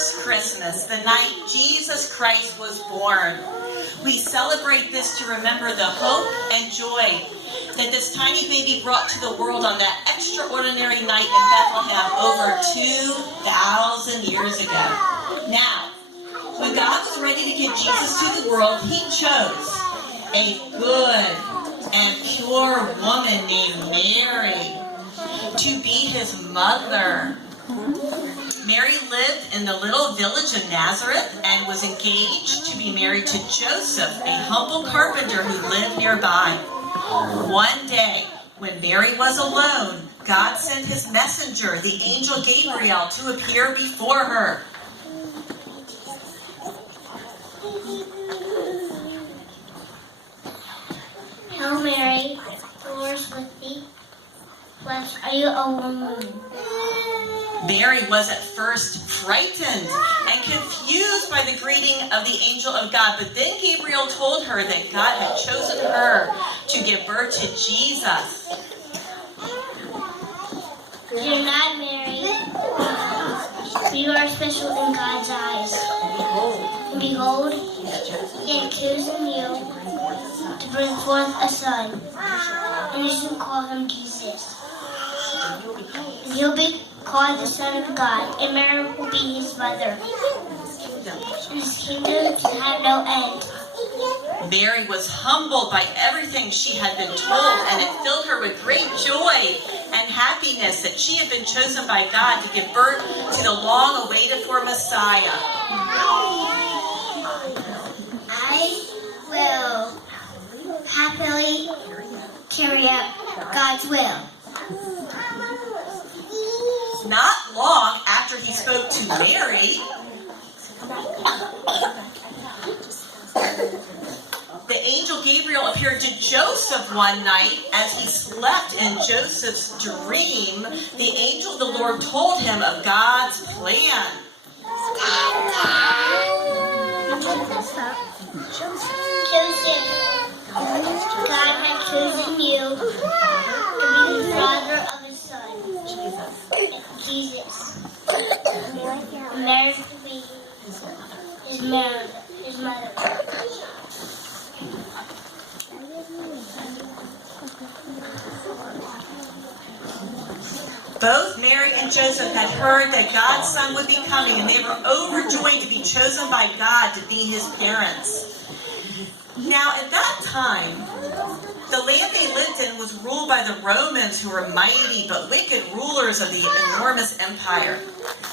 first Christmas, the night Jesus Christ was born. We celebrate this to remember the hope and joy that this tiny baby brought to the world on that extraordinary night in Bethlehem over 2,000 years ago. Now, when God was ready to give Jesus to the world, he chose a good and pure woman named Mary to be his mother. Mary lived in the little village of Nazareth and was engaged to be married to Joseph, a humble carpenter who lived nearby. One day, when Mary was alone, God sent his messenger, the angel Gabriel, to appear before her. Hail Mary, the Lord is with thee. Blessed are you, O woman. Mary was at first frightened and confused by the greeting of the angel of God, but then Gabriel told her that God had chosen her to give birth to Jesus. Fear not, Mary. You are special in God's eyes. And behold, he has chosen you to bring forth a son, and you shall call him Jesus. And he'll be called the Son of God, and Mary will be his mother. And his kingdom shall have no end. Mary was humbled by everything she had been told, and it filled her with great joy and happiness that she had been chosen by God to give birth to the long-awaited for Messiah. I will happily carry out God's will. Not long after he spoke to Mary, the angel Gabriel appeared to Joseph one night as he slept in Joseph's dream. The angel of the Lord told him of God's plan. Joseph, God had chosen you to be the father of his son, Jesus. Mary to be his mother. Both Mary and Joseph had heard that God's son would be coming, and they were overjoyed to be chosen by God to be his parents. Now, at that time, the land they lived in was ruled by the Romans, who were mighty but wicked rulers of the enormous empire.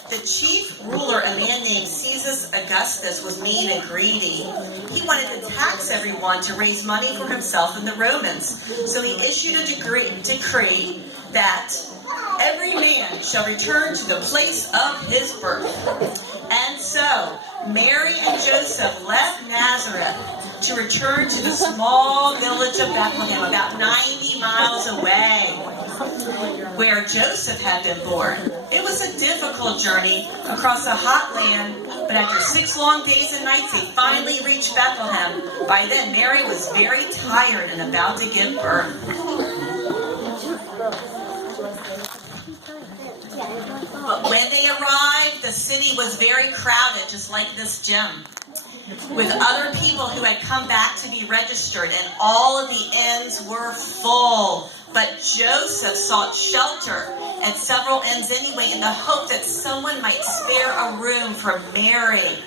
The chief ruler, a man named Caesar Augustus, was mean and greedy. He wanted to tax everyone to raise money for himself and the Romans. So he issued a decree that every man shall return to the place of his birth. And so, Mary and Joseph left Nazareth to return to the small village of Bethlehem, about 90 miles away, where Joseph had been born. It was a difficult journey across a hot land, but after 6 long days and nights, they finally reached Bethlehem. By then, Mary was very tired and about to give birth. But when they arrived, the city was very crowded, just like this gym, with other people who had come back to be registered, and all of the inns were full. But Joseph sought shelter at several inns anyway, in the hope that someone might spare a room for Mary.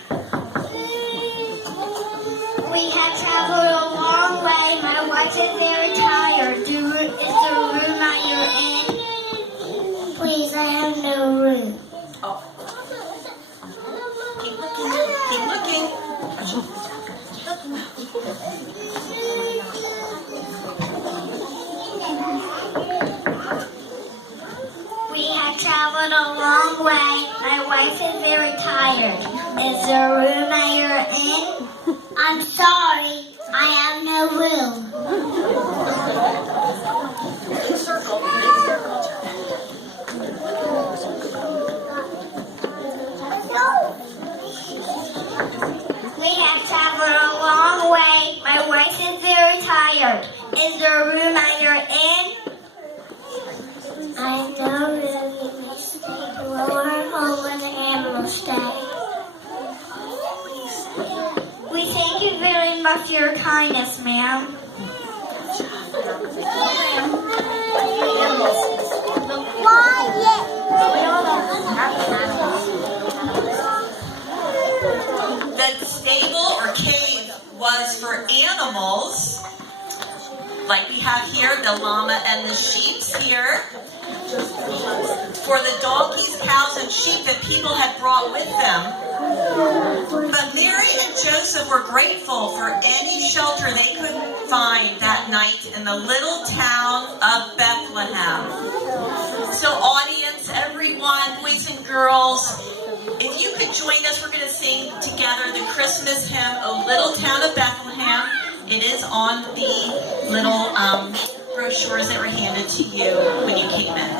We have traveled a long way. My wife is very tired. Is there a room at your inn? Please, I have no room. Oh. Keep looking. We have traveled a long way. My wife is very tired. Is there a room at your inn? I'm sorry, I have no room. We have traveled a long way. My wife is very tired. Is there a room at your inn? I have no room. You may stay below our home where the animals stay. much for your kindness, ma'am. The stable or cave was for animals, like we have here, the llama and the sheep here. For the donkeys, cows, and sheep that people had brought with them. But Mary and Joseph were grateful for any shelter they could find that night in the little town of Bethlehem. So audience, everyone, boys and girls, if you could join us, we're going to sing together the Christmas hymn, O Little Town of Bethlehem. It is on the little brochures that were handed to you when you came in.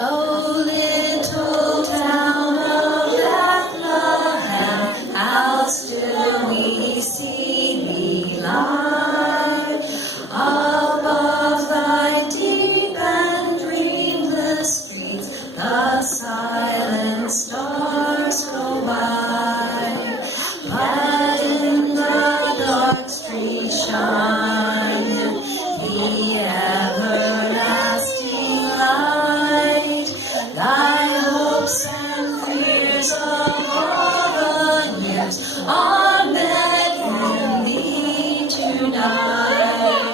Oh, little town of Bethlehem, how still we see thee lie. Above thy deep and dreamless streets, the silent stars go by. But in the dark street shine the everlasting light. Thy hopes and fears of all the years are met in thee tonight.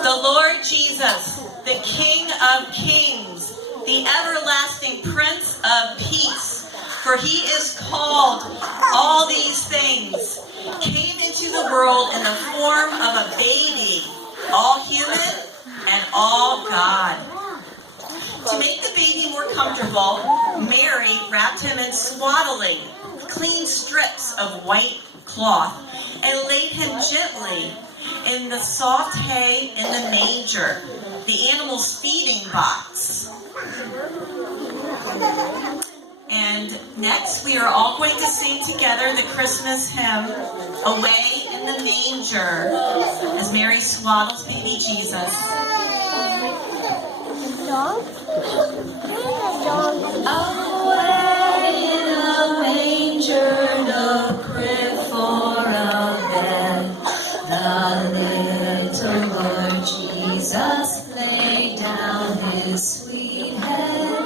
The Lord Jesus, the King of Kings, the everlasting Prince of Peace, for he is called all these things, came into the world in the form of a baby, all human and all God. To make the baby more comfortable, Mary wrapped him in swaddling, clean strips of white cloth, and laid him gently in the soft hay in the manger, the animal's feeding box. And next we are all going to sing together the Christmas hymn, Away in the Manger, as Mary swaddles baby Jesus. Away in a manger, no crib for a bed, the little Lord Jesus laid down his sweet head.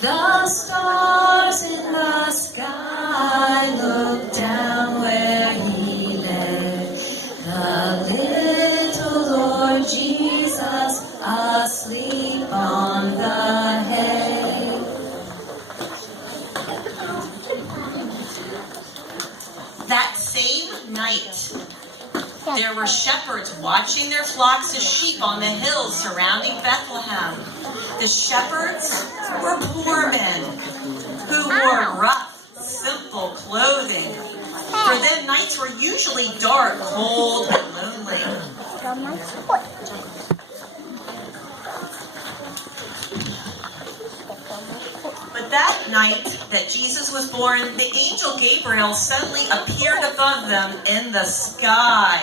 The stars in the sky looked down where he lay. The little Lord Jesus asleep on the hay. That same night, there were shepherds watching their flocks of sheep on the hills surrounding Bethlehem. The shepherds were poor men who wore rough, simple clothing. For them, nights were usually dark, cold, and lonely. But that night that Jesus was born, the angel Gabriel suddenly appeared above them in the sky.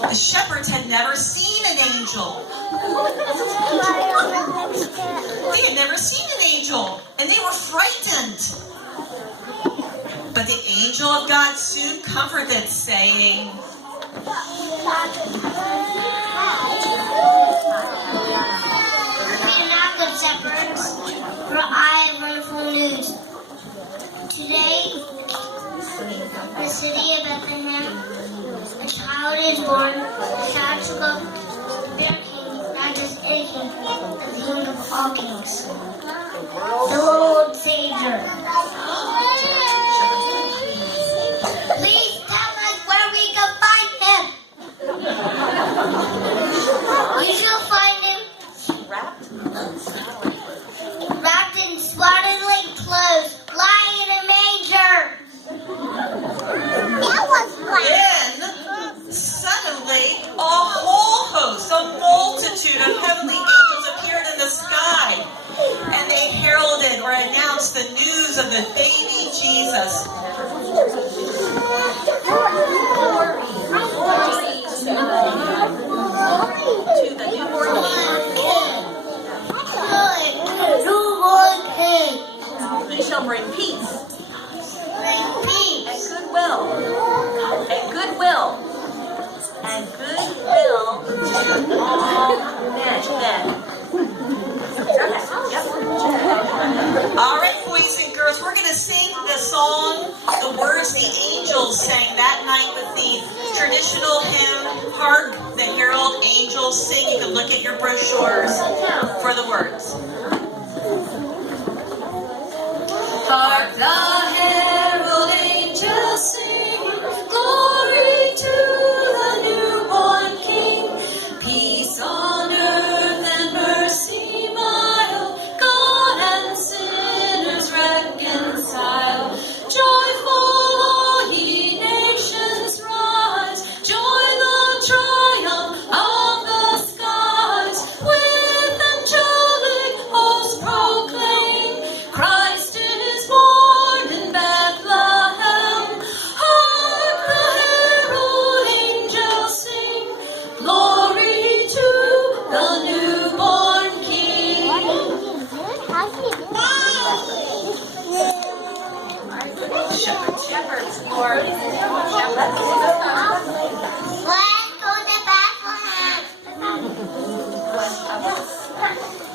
The shepherds had never seen an angel. They had never seen an angel, and they were frightened. But the angel of God soon comforted, saying, Fear not, good shepherds, for I have wonderful news. Today, in the city of Bethlehem, a child is born, a child shall go to bear king, not just any king, but the king of all kings, the Lord Savior. Please tell us where we can find him. We and good will to all men. Okay. Yep. All right, boys and girls, we're going to sing the song, the words the angels sang that night with the traditional hymn, Hark the Herald Angels Sing. You can look at your brochures for the words. Hark the herald angels sing, glory to the newborn King. Peace on earth and mercy mild, God and sinners reconcile. Joyful all ye nations rise, join the triumph of the skies. With angelic hosts proclaim, Christ is born in Bethlehem. Hark the herald angels sing, glory to the newborn King. Shepherds, Lord. Let's go to Bethlehem.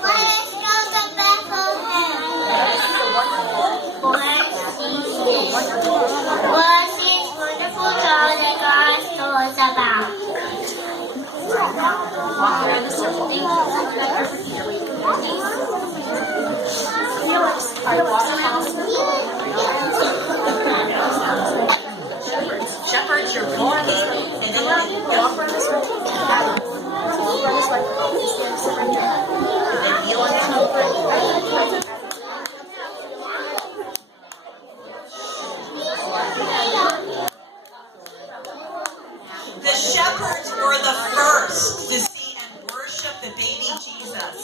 Let's go to Bethlehem. What's this wonderful child that God told us about? Shepherds, you're born, and then kneel on The shepherds were the first to see and worship the baby Jesus.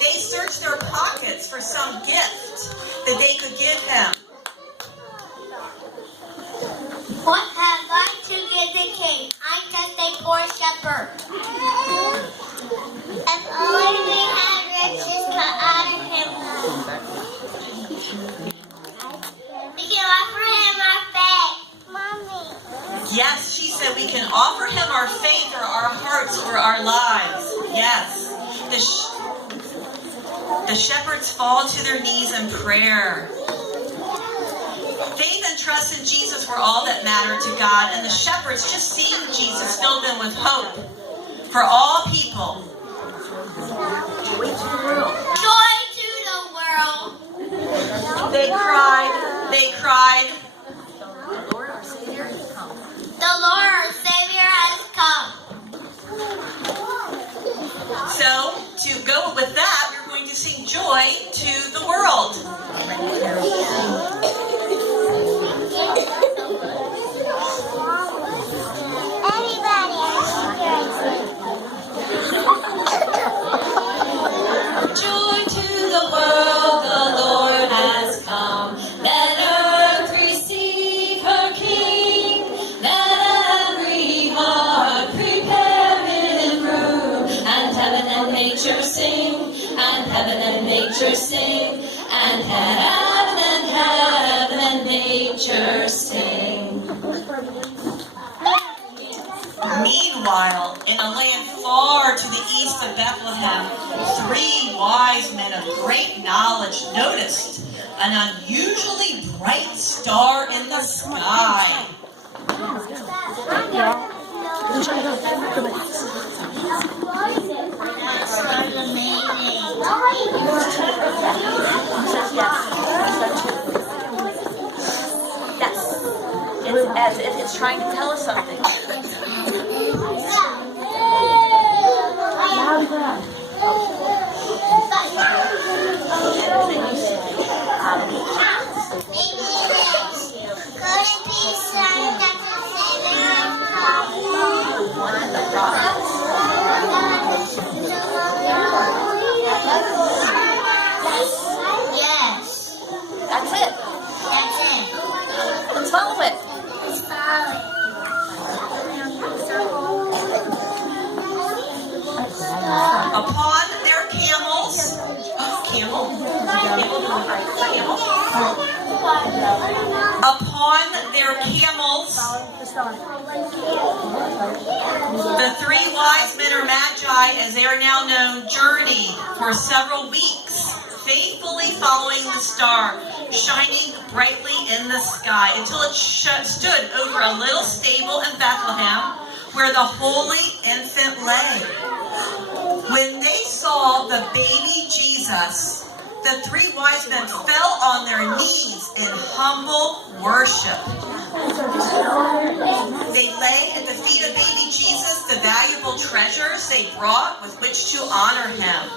They searched their pockets for some gift that they could give him. What have I to give the king? I'm just a poor shepherd. If only we had riches to honor him. We can offer him our faith. Mommy. Yes, she said we can offer him our faith or our hearts or our lives. Yes. The shepherds fall to their knees in prayer. Faith and trust in Jesus were all that mattered to God, and the shepherds, just seeing Jesus, filled them with hope for all people. Joy to the world. Joy to the world. They cried. The Lord our Savior has come. So, to go with that, we're going to sing Joy to the World. Joy to the world, the Lord has come. Let earth receive her King. Let every heart prepare him room. And heaven and nature sing, and heaven and nature sing, and heaven and nature sing. Meanwhile, in a land far to the east of Bethlehem, 3 wise men of great knowledge noticed an unusually bright star in the sky. Yes. It's as if it's trying to tell us something. Yes. That's it. That's it. Let's follow it. Let's follow it. Upon their camels, upon their camels The three wise men, or magi, as they are now known, journeyed for several weeks, faithfully following the star, shining brightly in the sky, until it stood over a little stable in Bethlehem, where the holy infant lay. When they saw the baby Jesus, the three wise men fell on their knees in humble worship. They lay at the feet of baby Jesus the valuable treasures they brought with which to honor him.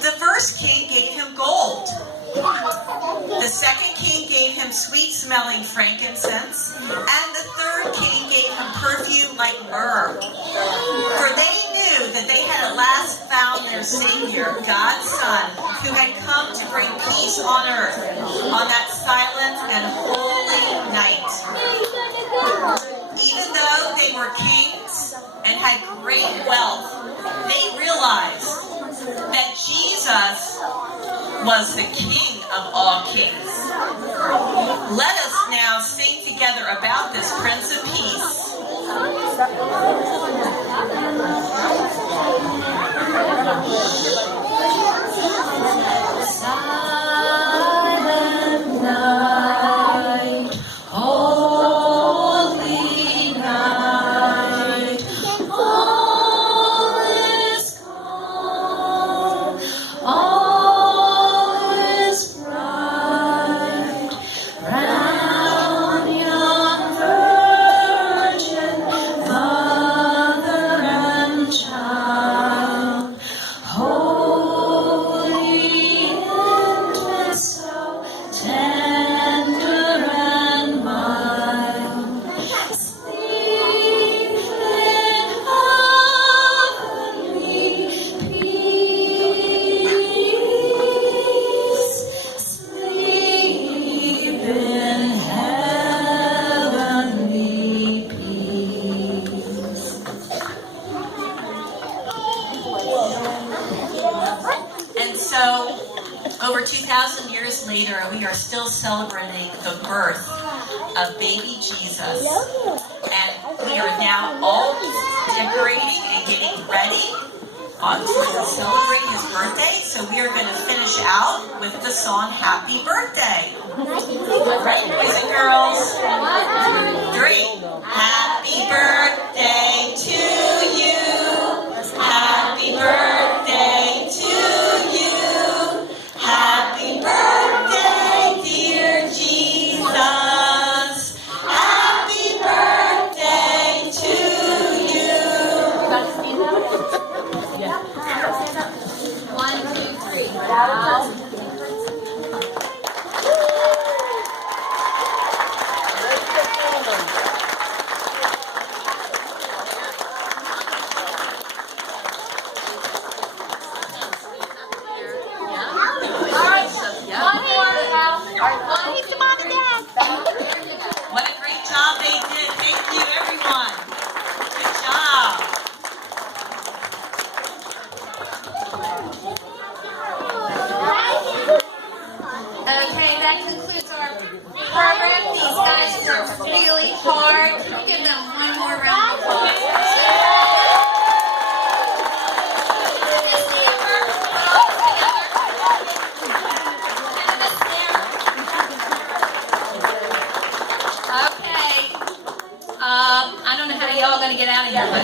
The first king gave him gold. The second king gave him sweet-smelling frankincense. And the third king gave him perfume like myrrh. For they knew that they had at last found their Savior, God's Son, who had come to bring peace on earth on that silent and holy night. Even though they were kings and had great wealth, they realized that Jesus was the King of all kings. Let us now sing together about this Prince of Peace. Silent night, holy night, all is calm, all is bright, round young virgin, mother and child, holy infant, so tender and mild, sleep in heavenly peace, sleep in heavenly peace. And so, over 2,000 years later, we are still celebrating the birth of baby Jesus. And we are now all decorating and getting ready to celebrate his birthday. So we are going to finish out with the song Happy Birthday. Right, boys and girls? 3. Happy birthday to you. Happy birthday to you. Happy birthday, dear Jesus. Happy birthday to you. 1, 2, 3. What a great job they did. Thank you, everyone. Good job. Okay, that concludes our program. These guys worked really hard. Can we give them one more round of applause? Miss Amber, all together. And Miss Amber. Okay. I don't know how y'all are going to get out of here, but